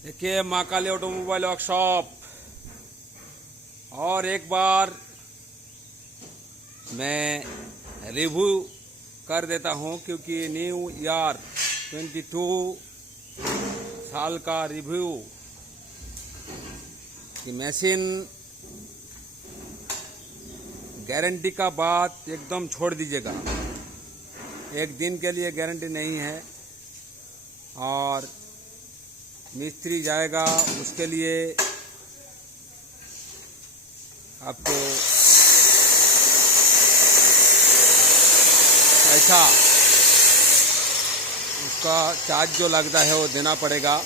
देखिए माँ काली automobile workshop. और एक बार मैं रिव्यू कर देता हूँ क्योंकि न्यू ईयर 22 साल का रिव्यू कि मशीन गारंटी का बात एकदम छोड़ दीजिएगा। एक दिन के लिए गारंटी नहीं है और मिस्त्री जाएगा उसके लिए आपको पैसा उसका चार्ज जो लगता है वो देना पड़ेगा।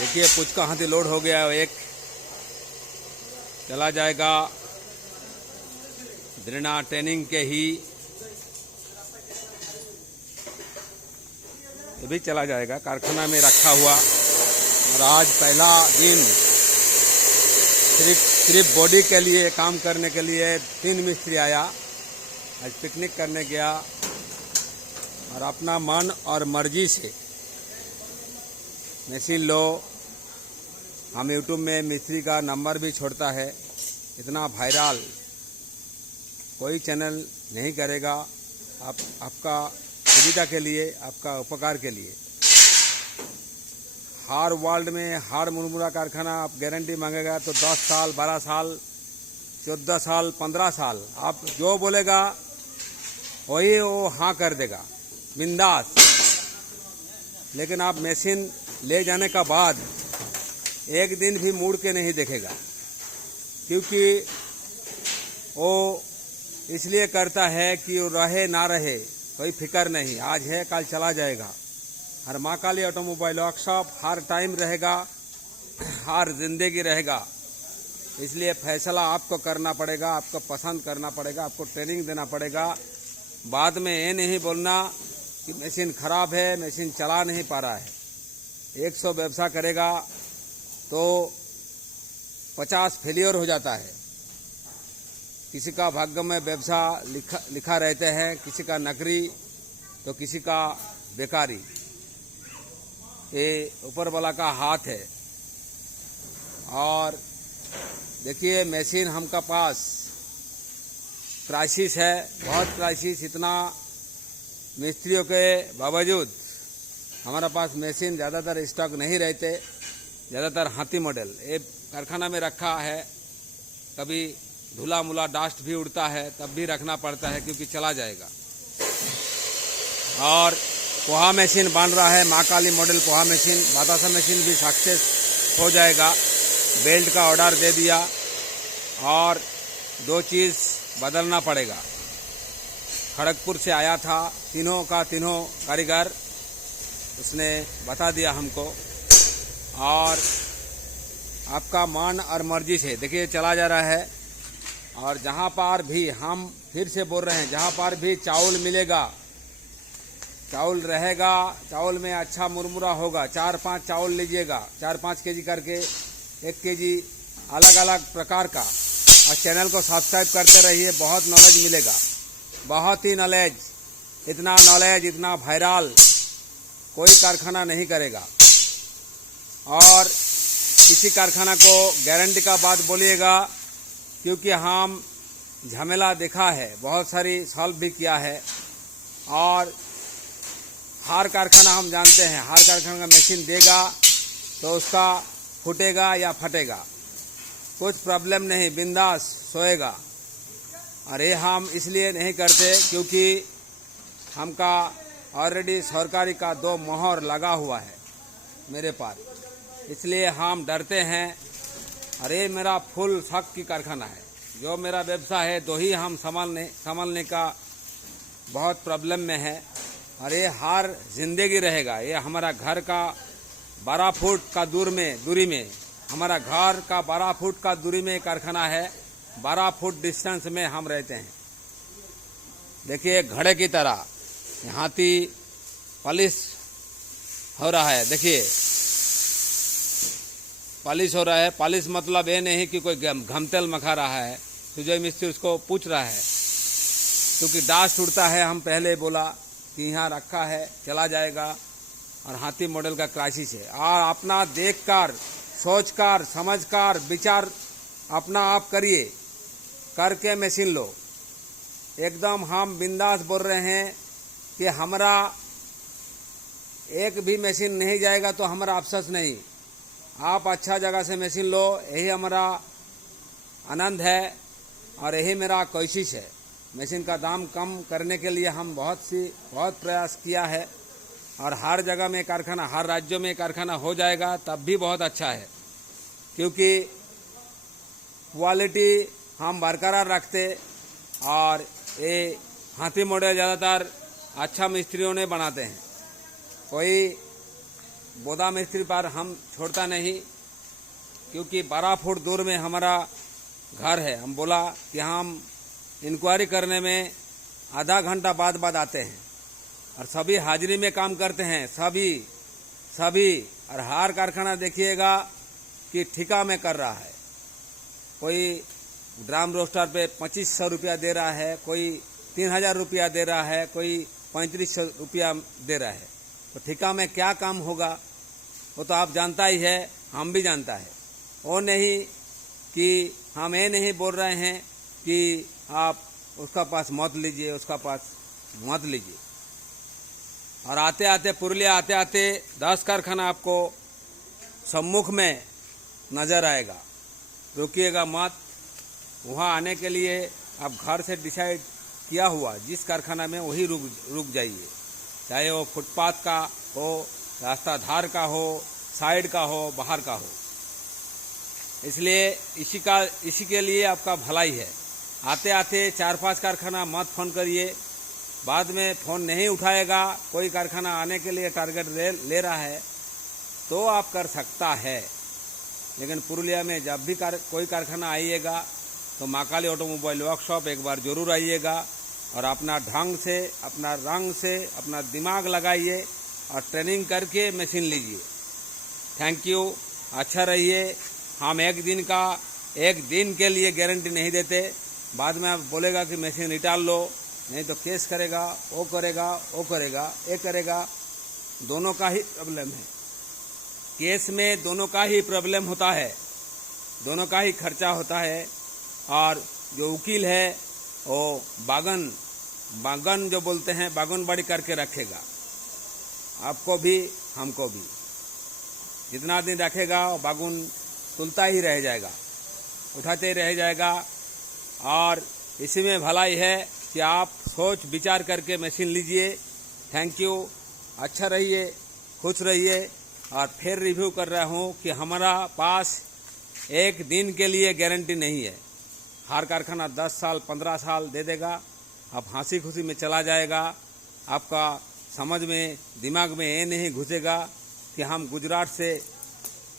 देखिए पुचका हाथी लोड हो गया है, एक चला जाएगा बिना ट्रेनिंग के ही ये भी चला जाएगा कारखाना में रखा हुआ। और आज पहला दिन सिर्फ बॉडी के लिए काम करने के लिए 3 मिस्त्री आया। आज पिकनिक करने गया और अपना मन और मर्जी से मशीन लो। हम यूट्यूब में मिस्त्री का नंबर भी छोड़ता है, इतना वायरल कोई चैनल नहीं करेगा। आपका सुविधा के लिए, आपका उपकार के लिए। हर वर्ल्ड में हर मुरमुरा कारखाना आप गारंटी मांगेगा तो 10 साल 12 साल 14 साल 15 साल आप जो बोलेगा वही वो हाँ कर देगा बिंदास। लेकिन आप मशीन ले जाने का बाद एक दिन भी मुड़ के नहीं देखेगा, क्योंकि वो इसलिए करता है कि वो रहे ना रहे कोई फिक्र नहीं, आज है कल चला जाएगा। हर माँ काली ऑटोमोबाइल वर्कशॉप हर टाइम रहेगा, हर जिंदगी रहेगा। इसलिए फैसला आपको करना पड़ेगा, आपको पसंद करना पड़ेगा, आपको ट्रेनिंग देना पड़ेगा। बाद में ये नहीं बोलना कि मशीन खराब है, मशीन चला नहीं पा रहा है। 100 व्यवसाय करेगा तो 50 फेलियर हो जाता है। किसी का भाग्य में व्यवसा लिखा रहते हैं, किसी का नकरी तो किसी का बेकारी। ये ऊपर वाला का हाथ है। और देखिए मशीन हमका पास क्राइसिस है, बहुत क्राइसिस। इतना मिस्त्रियों के बावजूद हमारा पास मशीन ज़्यादातर स्टॉक नहीं रहते, ज़्यादातर हाथी मॉडल ये कारखाना में रखा है। कभी धूला मुला डस्ट भी उड़ता है तब भी रखना पड़ता है क्योंकि चला जाएगा। और पोहा मशीन बन रहा है, माँ काली मॉडल पोहा मशीन, बतासा मशीन भी सक्सेस हो जाएगा। बेल्ट का ऑर्डर दे दिया और 2 चीज़ बदलना पड़ेगा। खड़गपुर से आया था, तीनों का तीनों कारीगर उसने बता दिया हमको। और आपका मन और मर्जी से देखिए चला जा रहा है। और जहाँ पर भी हम फिर से बोल रहे हैं, जहाँ पर भी चावल मिलेगा, चावल रहेगा, चावल में अच्छा मुरमुरा होगा, 4-5 चावल लीजिएगा, 4-5 केजी करके 1 केजी अलग अलग प्रकार का। और चैनल को सब्सक्राइब करते रहिए, बहुत नॉलेज मिलेगा, बहुत ही नॉलेज। इतना नॉलेज, इतना वायरल कोई कारखाना नहीं करेगा। और किसी कारखाना को गारंटी का बात बोलिएगा, क्योंकि हम झमेला देखा है, बहुत सारी सॉल्व भी किया है। और हर कारखाना हम जानते हैं, हर कारखाना का मशीन देगा तो उसका फूटेगा या फटेगा, कुछ प्रॉब्लम नहीं, बिंदास सोएगा। और ये हम इसलिए नहीं करते क्योंकि हमका ऑलरेडी सरकारी का 2 मोहर लगा हुआ है मेरे पास, इसलिए हम डरते हैं। अरे मेरा फुल शक की कारखाना है, जो मेरा व्यवसाय है 2 ही हम संभालने का बहुत प्रॉब्लम में है। और ये हर जिंदगी रहेगा। ये हमारा घर का 12 फुट का दूरी में हमारा घर का 12 फुट का दूरी में कारखाना है। 12 फुट डिस्टेंस में हम रहते हैं। देखिए घड़े की तरह हाथी पॉलिश हो रहा है। देखिए पॉलिश हो रहा है। पॉलिश मतलब ये नहीं कि कोई घमतेल मखा रहा है। सुजय मिस्त्री उसको पूछ रहा है क्योंकि डास्ट उड़ता है। हम पहले बोला कि यहाँ रखा है, चला जाएगा। और हाथी मॉडल का क्राइसिस है। और अपना देखकर, सोचकर, समझकर विचार अपना आप करिए, करके मशीन लो। एकदम हम बिंदास बोल रहे हैं कि हमारा एक भी मशीन नहीं जाएगा तो हमारा अफसोस नहीं। आप अच्छा जगह से मशीन लो, यही हमारा आनंद है और यही मेरा कोशिश है। मशीन का दाम कम करने के लिए हम बहुत प्रयास किया है और हर जगह में कारखाना, हर राज्यों में कारखाना हो जाएगा तब भी बहुत अच्छा है, क्योंकि क्वालिटी हम बरकरार रखते और ये हाथी मॉडल ज़्यादातर अच्छा मिस्त्रियों ने बनाते हैं। कोई बोदा मिस्त्री पर हम छोड़ता नहीं, क्योंकि 12 फुट दूर में हमारा घर है। हम बोला कि हम इंक्वायरी करने में आधा घंटा बाद आते हैं और सभी हाजिरी में काम करते हैं, सभी। और हर कारखाना देखिएगा कि ठेका में कर रहा है। कोई ड्राम रोस्टर पे 2500 रुपया दे रहा है, कोई 3000 रुपया दे रहा है, कोई 3500 रुपया दे रहा है। तो ठेका में क्या काम होगा वो तो आप जानता ही है, हम भी जानता है। वो नहीं कि हम ये नहीं बोल रहे हैं कि आप उसका पास मत लीजिए, उसका पास मत लीजिए। और आते आते पुरुलिया आते आते 10 कारखाना आपको सम्मुख में नजर आएगा। रुकिएगा मत। वहाँ आने के लिए आप घर से डिसाइड किया हुआ जिस कारखाना में वही रुक जाइए, चाहे वो फुटपाथ का हो, रास्ता धार का हो, साइड का हो, बाहर का हो। इसलिए इसी के लिए आपका भलाई है। आते आते 4-5 कारखाना मत फोन करिए। बाद में फ़ोन नहीं उठाएगा, कोई कारखाना आने के लिए टारगेट ले रहा है तो आप कर सकता है। लेकिन पुरुलिया में जब भी कोई कारखाना आइएगा तो महाकाली ऑटोमोबाइल वर्कशॉप एक बार जरूर आइएगा और अपना ढंग से, अपना रंग से, अपना दिमाग लगाइए और ट्रेनिंग करके मशीन लीजिए। Thank you. अच्छा रहिए। हम एक दिन के लिए गारंटी नहीं देते। बाद में आप बोलेगा कि मशीन रिटाल लो, नहीं तो केस करेगा, वो करेगा, ये करेगा। दोनों का ही प्रॉब्लम है। केस में दोनों का ही प्रॉब्लम होता है, दोनों का ही खर्चा होता है। और जो वकील है वो बागन जो बोलते हैं, बागनबाड़ी करके रखेगा, आपको भी हमको भी। जितना दिन रखेगा वो बागुन तुलता ही रह जाएगा, उठाते ही रह जाएगा। और इसी में भलाई है कि आप सोच विचार करके मशीन लीजिए। Thank you. अच्छा रहिए, खुश रहिए। और फिर रिव्यू कर रहा हूँ कि हमारा पास एक दिन के लिए गारंटी नहीं है। हर कारखाना 10 साल 15 साल दे देगा, आप हंसी खुशी में चला जाएगा। आपका समझ में, दिमाग में ये नहीं घुसेगा कि हम गुजरात से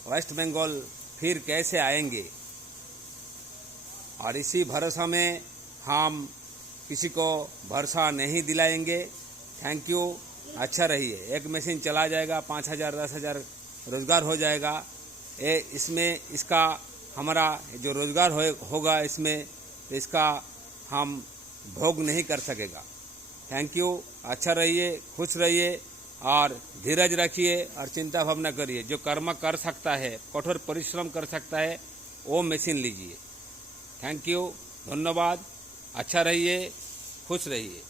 वेस्ट बंगाल फिर कैसे आएंगे। और इसी भरोसा में हम किसी को भरोसा नहीं दिलाएंगे। Thank you. अच्छा रहिए। एक मशीन चला जाएगा, 5000 10,000 रोजगार हो जाएगा। इसका हमारा जो रोजगार होगा इसमें, इसका हम भोग नहीं कर सकेगा। Thank you. अच्छा रहिए, खुश रहिए और धीरज रखिए और चिंता भावना करिए। जो कर्म कर सकता है, कठोर परिश्रम कर सकता है, वो मशीन लीजिए। Thank you. धन्यवाद। अच्छा रहिए, खुश रहिए।